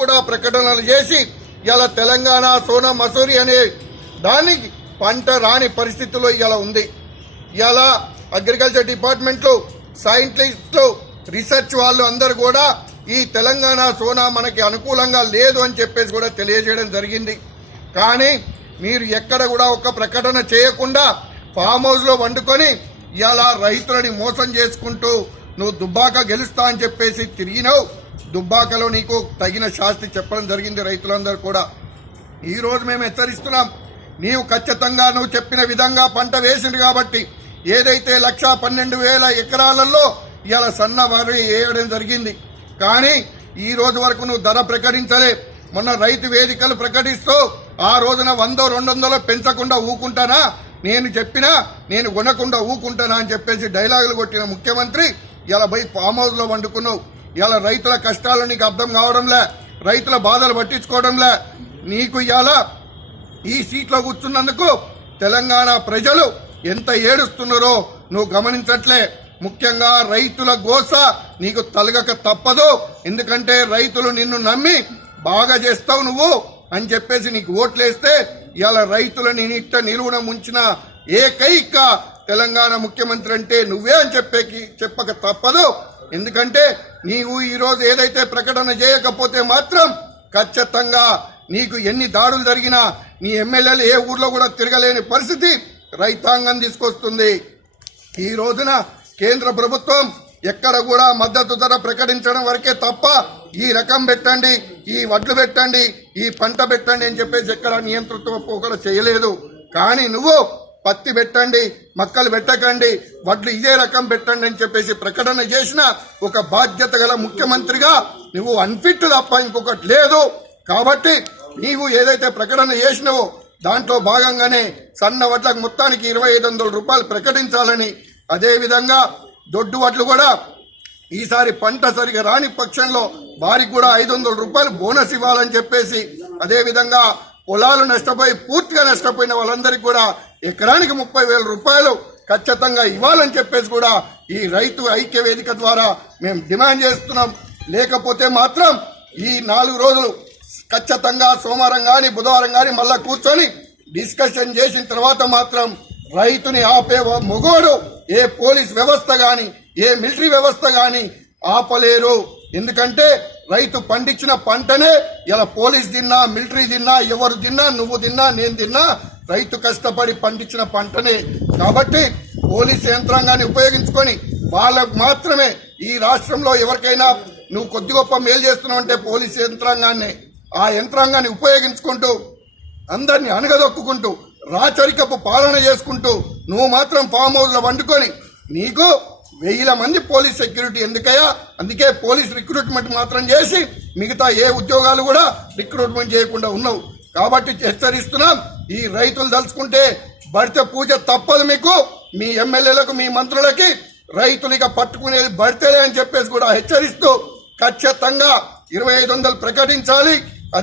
కూడా ప్రకటనలు చేసి ఇలా తెలంగాణ సోనా మసూరి అనే దానికి పంట రాని పరిస్థితిలో ఇలా ఉంది. ఇలా అగ్రికల్చర్ డిపార్ట్మెంట్లో సైంటిస్టులు రీసెర్చ్ వాళ్ళు అందరూ కూడా ఈ తెలంగాణ సోనా మనకి అనుకూలంగా లేదు అని చెప్పేసి కూడా తెలియజేయడం జరిగింది. కానీ మీరు ఎక్కడ కూడా ఒక ప్రకటన చేయకుండా ఫామ్ హౌస్ లో వండుకొని ఇలా రైతులని మోసం చేసుకుంటూ నువ్వు దుబ్బాక గెలుస్తా అని చెప్పేసి తిరిగినావు. దుబ్బాకలో నీకు తగిన శాస్తి చెప్పడం జరిగింది రైతులందరూ కూడా. ఈ రోజు మేము హెచ్చరిస్తున్నాం, నీవు ఖచ్చితంగా నువ్వు చెప్పిన విధంగా పంట వేసింది కాబట్టి ఏదైతే 1,12,000 ఎకరాలలో ఇలా సన్న వరి వేయడం జరిగింది. కానీ ఈ రోజు వరకు నువ్వు ధర ప్రకటించలే. మొన్న రైతు వేదికలు ప్రకటిస్తూ ఆ రోజున 100-200 పెంచకుండా ఊకుంటానా, నేను చెప్పినా నేను కొనకుండా ఊకుంటానా అని చెప్పేసి డైలాగులు కొట్టిన ముఖ్యమంత్రి ఇలా పోయి ఫామ్ హౌస్ లో వండుకున్నావు. ఇలా రైతుల కష్టాలు నీకు అర్థం కావడంలే, రైతుల బాధలు పట్టించుకోవడంలే. నీకు ఇలా ఈ సీట్లో కూర్చున్నందుకు తెలంగాణ ప్రజలు ఎంత ఏడుస్తున్నారో నువ్వు గమనించట్లే. ముఖ్యంగా రైతుల గోస నీకు తలగక తప్పదు. ఎందుకంటే రైతులు నిన్ను నమ్మి బాగా చేస్తావు నువ్వు అని చెప్పేసి నీకు ఓట్లేస్తే ఇలా రైతులని నిట్ట నిలువున ముంచిన ఏకైక తెలంగాణ ముఖ్యమంత్రి అంటే నువ్వే అని చెప్పక తప్పదు. ఎందుకంటే నీవు ఈ రోజు ఏదైతే ప్రకటన చేయకపోతే మాత్రం ఖచ్చితంగా నీకు ఎన్ని దాడులు జరిగినా నీ ఎమ్మెల్యేలు ఏ ఊర్లో కూడా తిరగలేని పరిస్థితి రైతాంగం తీసుకొస్తుంది. ఈ రోజున కేంద్ర ప్రభుత్వం ఎక్కడ కూడా మద్దతు ధర ప్రకటించడం వరకే తప్ప ఈ రకం పెట్టండి, ఈ వడ్లు పెట్టండి, ఈ పంట పెట్టండి అని చెప్పేసి ఎక్కడ నియంతృత్వం కూడా చేయలేదు. కానీ నువ్వు పత్తి పెట్టండి, మక్కలు పెట్టకండి, వడ్లు ఇదే రకం పెట్టండి అని చెప్పేసి ప్రకటన చేసిన ఒక బాధ్యత గల ముఖ్యమంత్రిగా నువ్వు అన్ఫిట్ తప్ప ఇంకొకటి లేదు. కాబట్టి నీవు ఏదైతే ప్రకటన చేసినావో దాంట్లో భాగంగానే సన్న వడ్లకు మొత్తానికి 2,500 రూపాయలు ప్రకటించాలని, అదేవిధంగా దొడ్డు వడ్లు కూడా ఈసారి పంట సరిగా రాని పక్షంలో వారికి కూడా 500 రూపాయలు బోనస్ ఇవ్వాలని చెప్పేసి, అదేవిధంగా పొలాలు నష్టపోయి పూర్తిగా నష్టపోయిన వాళ్ళందరికీ కూడా ఎకరానికి 30,000 రూపాయలు ఖచ్చితంగా ఇవ్వాలని చెప్పేసి కూడా ఈ రైతు ఐక్య వేదిక ద్వారా మేము డిమాండ్ చేస్తున్నాం. లేకపోతే మాత్రం ఈ 4 రోజులు ఖచ్చితంగా సోమవారం కానీ బుధవారం కానీ మళ్ళా కూర్చొని డిస్కషన్ చేసిన తర్వాత మాత్రం రైతుని ఆపే మొగోడు ఏ పోలీస్ వ్యవస్థ గాని ఏ మిలిటరీ వ్యవస్థ గాని ఆపలేరు. ఎందుకంటే రైతు పండించిన పంటనే ఇలా పోలీస్ తిన్నా, మిలిటరీ తిన్నా, ఎవరు తిన్నా, నువ్వు తిన్నా, నేను తిన్నా, రైతు కష్టపడి పండించిన పంటనే. కాబట్టి పోలీస్ యంత్రాంగాన్ని ఉపయోగించుకొని వాళ్ళకు మాత్రమే ఈ రాష్ట్రంలో ఎవరికైనా నువ్వు కొద్ది గొప్ప మేలు చేస్తున్నావు అంటే పోలీస్ యంత్రాంగాన్ని, ఆ యంత్రాంగాన్ని ఉపయోగించుకుంటూ అందరినీ అణగదొక్కుంటూ రాచరికపు పాలన చేసుకుంటూ నువ్వు మాత్రం ఫామ్ హౌస్ లో వండుకొని నీకు 1000 మంది పోలీస్ సెక్యూరిటీ ఎందుకయ్యా? అందుకే పోలీస్ రిక్రూట్మెంట్ మాత్రం చేసి మిగతా ఏ ఉద్యోగాలు కూడా రిక్రూట్మెంట్ చేయకుండా ఉన్నావు. కాబట్టి హెచ్చరిస్తున్నాం, ఈ రైతులు తలుచుకుంటే బడితే పూజ తప్పదు మీకు. మీ ఎమ్మెల్యేలకు మీ మంత్రులకి రైతులుగా పట్టుకునేది బడితేలే అని చెప్పేసి కూడా హెచ్చరిస్తూ ఖచ్చితంగా 2,500 ప్రకటించాలి.